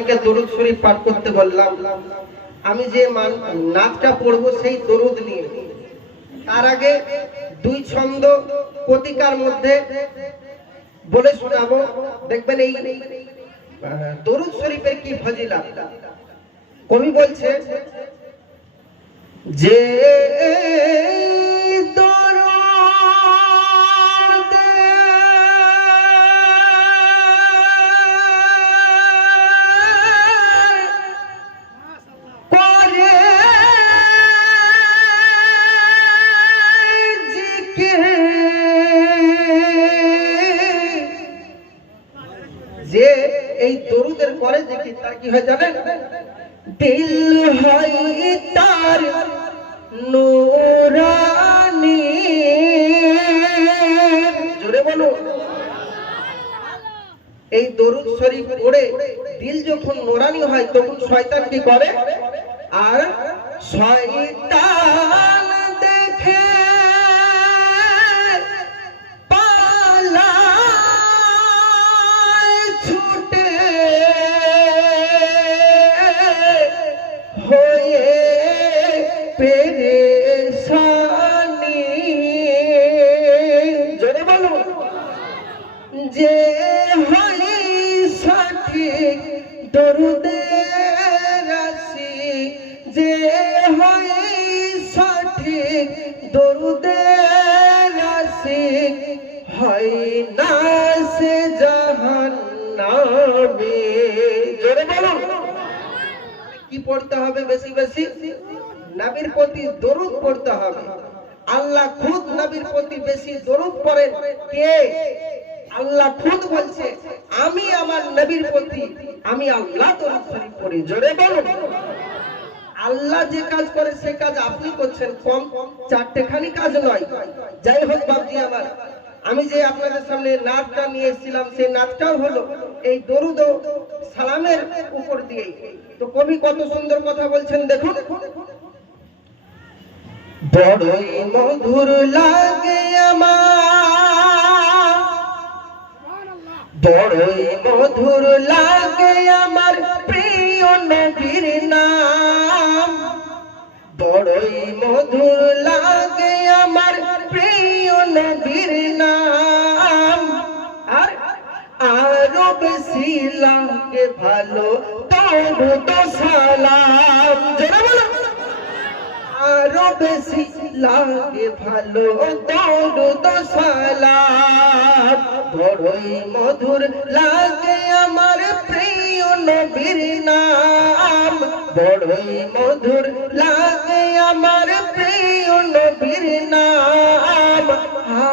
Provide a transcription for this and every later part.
থেকে দরুদ শরীফ পাঠ করতে বললাম। আমি যে নাচটা পড়বো সেই দরুদ নিয়ে, তার আগে দুই ছন্দ প্রতিকার মধ্যে বলে শোনাবো। দেখবেন এই দরুদ শরীফের কি ফজিলত। কবি বলছে যে যে এই দরুদের পরে দেখি তার কি হয় জানেন? দিল হয় তার নূরানি। জোরে বলো। এই দরুদ শরীফ পড়ে দিল যখন নূরানি হয় তখন শয়তান কি করে? আর শয়তান দেখে পেরেশানি। জোরে বলো। যে হয় সঠিক দরুদের রাশি, যে হয় সঠিক দরুদের রাশি, হয় না সে জাহান্নামে। জোরে বলো। কি পড়তে হবে? বেশি বেশি নবীর প্রতি দরুদ পড়তে হবে। আল্লাহ খুদ নবীর প্রতি বেশি দরুদ পড়েন। কে? আল্লাহ খুদ বলছে আমি আমার নবীর প্রতি আমি আল্লাহ দরুদ শরীফ পড়ি। জোরে বলো। আল্লাহ যে কাজ করে সে কাজ আপনি করছেন, কম চারটেখানি কাজ নয়। যাই হোক বাবজি আমার, আমি যে আপনাদের সামনে নাচটা নিয়ে এসেছিলাম সেই নাচটাও হলো এই দরুদ ও সালামের উপর দিয়ে। তো কবি কত সুন্দর কথা বলছেন দেখুন। বড়ই মধুর লাগে আমার, বড়ই মধুর লাগে আমার প্রিয় নবীর নাম। বড়ই মধুর লাগে আমার প্রিয় নবীর নাম। আর আরো বেশি লাগে ভালো দরুদ সালাম। জোরে বলো। আরো বেশি লাগে ভালো দরুদ সালাম। বড়ই মধুর লাগে আমার প্রিয় নবীর নাম। বড়ই মধুর লাগে আমার প্রিয় নবীর নাম।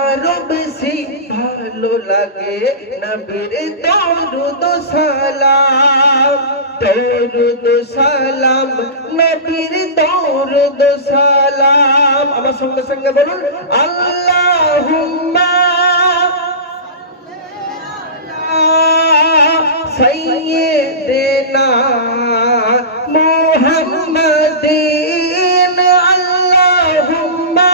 আরো বেশি ভালো লাগে নবীর দরুদ সালাম। দরুদ সালাম নবীর দরুদ সালাম। আমার সঙ্গে সঙ্গে বলুন আল্লাহুম্মা সাইয়্যিদিনা মুহাম্মাদিন। আল্লাহুম্মা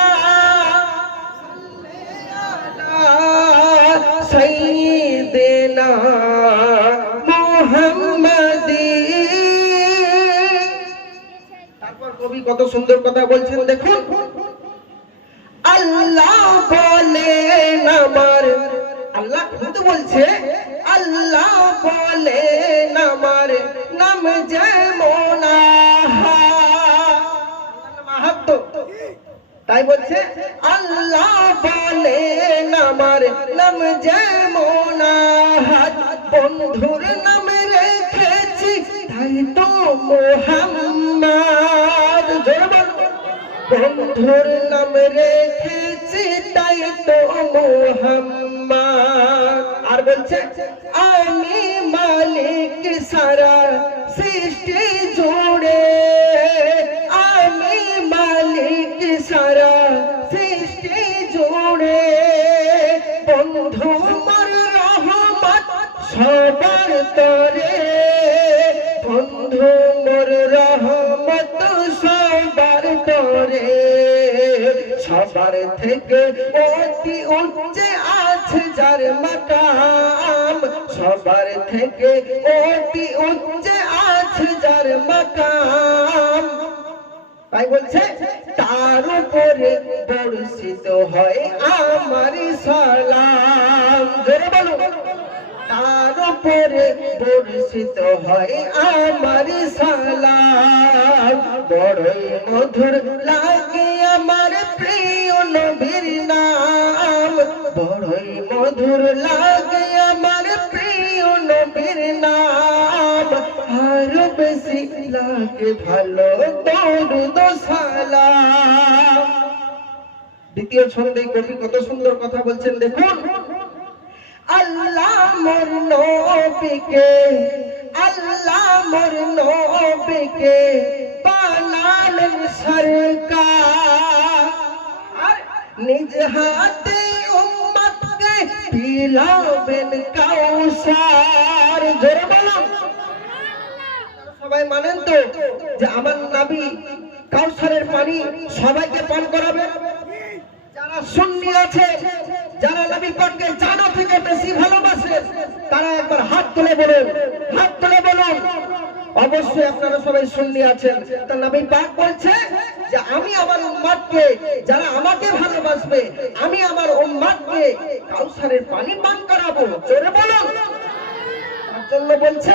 সাইয়্যিদিনা মুহাম্মাদিন। তারপর কবি কত সুন্দর কথা বলছেন দেখুন। আল্লাহ বলেন আমার, আল্লাহ খুদ বলছে আল্লাহ বলেন আমার নাম যেমন আহাদ, তাই বলছে আল্লাহ বলেন আমার নাম যেমন আহাদ। বন্ধুর নাম রেখেছি তাই তো মুহাম্মদ। বন্ধুর নাম রেখেছি তাই তো মুহাম্মদ। আর বলছে আমি মালিক সারা সৃষ্টি জুড়ে, আমি মালিক সারা সৃষ্টি জুড়ে। বন্ধু মোর রহমত সবার তরে, বন্ধু মোর রহমত সবার তরে। সবার থেকে অতি উচ্চে আছে যার মাকাম, সবার থেকে অতি উচ্চে মাকাম। তাই বলছে তার উপরে বর্ষিত হয় আমার সালাম। জোরে বলো, তার উপরে বর্ষিত হয় আমার সালাম। বড়ই মধুর লাগে আমার প্রিয় নবীর নাম, বড়ই মধুর লাগে আমার প্রিয় নবীর নাম। আরো বেশি লাগে ভালো দরুদ ও সালাম। দ্বিতীয় ছন্দে কবি কত সুন্দর কথা বলছেন দেখুন। আল্লাহ মোর নবীকে, আল্লাহ মোর নবীকে বানালেন সরকার, নিজ হাতে উম্মতকে পিলাবেন কাউসার। জোরে বলুন, সবাই মানেন তো যে আমার নবী কাউসারের পানি সবাইকে পান করাবে? যারা সুন্নি আছে, যারা নবী পাককে জানা থেকে বেশি ভালোবাসে, তারা একবার হাত তুলে বলুন, হাত তুলে বলুন। অবশ্যই আপনারা সবাই সুন্নি আছেন। তা নবী পাক বলছে যে আমি আমার উম্মতকে, যারা আমাকে ভালোবাসবে, আমি আমার উম্মতকে কাউসারের পানি পান করাবো। জোরে বলুন। তার জন্য বলছে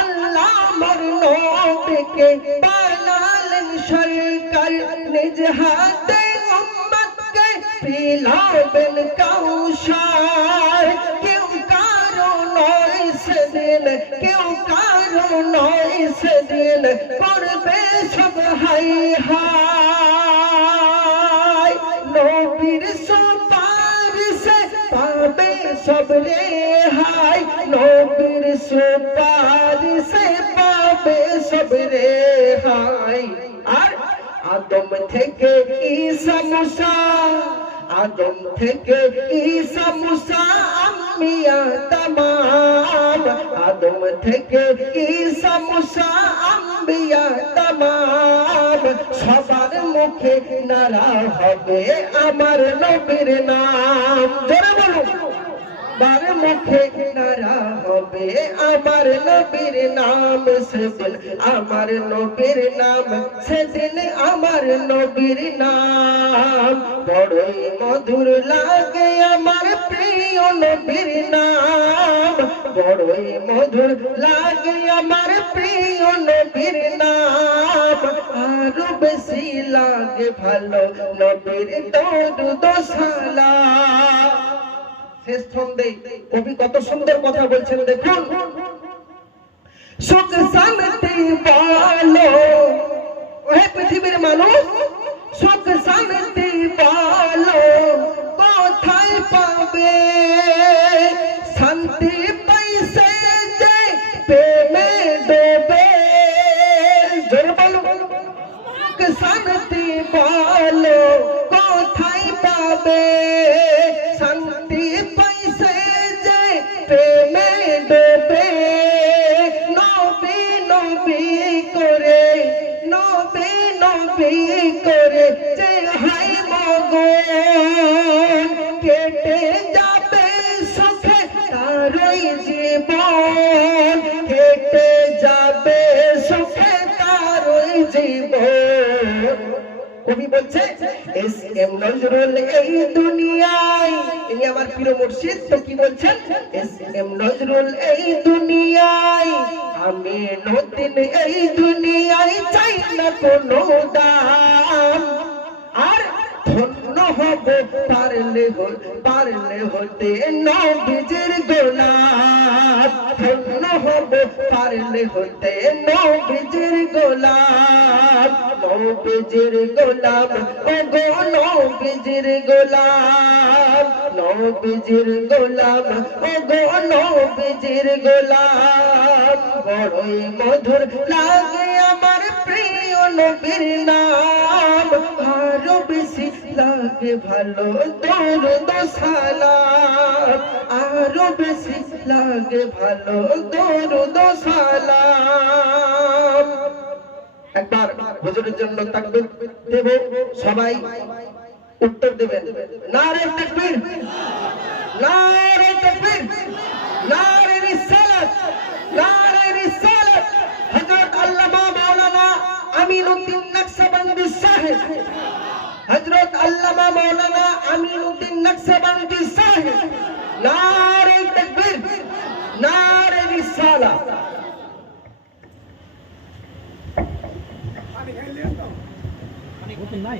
আল্লাহ মোর নবীকে বানালেন সরকার, নিজ হাতে উম্মতকে পিলাবেন কাউসার। কেউ কারো নয় সেদিন, কেউ কারো নয় সেদিন, করবে সব হাই হাই। নবীর সুপারিশে পাবে সব রেহাই, নবীর সুপারিশে পাবে সব রেহাই। আর আদম থেকে ঈসা মুসা, আদম থেকে ঈসা মুসা আম্বিয়া তামাম, আদম থেকে ঈসা মুসা আম্বিয়া তামাম। সবার মুখে নারা হবে আমার নবীর নাম। জোরে বলুন, সবার মুখে নারা হবে আমার নবীর নাম। সেদিন আমার নবীর নাম, সেদিন আমার নবীর নাম। বড়ই মধুর লাগে আমার প্রিয় নবীর নাম, বড়ই মধুর লাগে আমার প্রিয় নবীর নাম। আরো বেশি লাগে ভালো নবীর দরুদ ও সালাম। শেষ ছন্দে কবি কত সুন্দর কথা বলছেন দেখুন। সুখ শান্তি পালো, ওহে পৃথিবীর মানুষ, সুখ শান্তি পালো কোথায় পাবে? শান্তি পাইছে যে প্রেমে ডোবে। জোরে বলো, সুখ শান্তি পালো কোথায় পাবে? শান্তি পাইছে যে প্রেমে ডোবে। নবী নবী করে, নবী নবী করে যে হাই মগন, কেটে যাবে সুখে তারই জীবন, কেটে যাবে সুখে তারই জীবন। কবি বলছে এস এম নজরুল এই দুনিয়ায়, ইনি আমার প্রিয় মুর্শিদ। তো কি বলছেন? এস এম নজরুল এই দুনিয়ায়, আমি নতুন এই দুনিয়ায় চাই না কোনো দাম। আর ধন্য হব পারলে হতে নবীজির গোলাম, ধন্য হব পারলে হতে নবীজির গোলাম। নবীজির গোলাম ও গো নবীজির গোলাম, নবীজির গোলাম ও গো নবীজির গোলাম। বড়ই মধুর লাগে আমার প্রিয় নবীর নাম, আরো বেশি লাগে ভালো দরুদ ও সালাম, আরো বেশি লাগে ভালো দরুদ ও সালাম। একবার হুজুরের জন্য তাকবীর দেব, সবাই উত্তর দেবেন। নারে তাকবীর, নারে তাকবীর, নারে রিসালাত, নারে রিসালাত। হযরত আল্লামা মাওলানা আমিনউদ্দিন নকশবন্দি সাহেব, হযরত আল্লামা মাওলানা আমিনউদ্দিন নকশবন্দি সাহেব। নারে তাকবীর, নারে রিসালা। নাই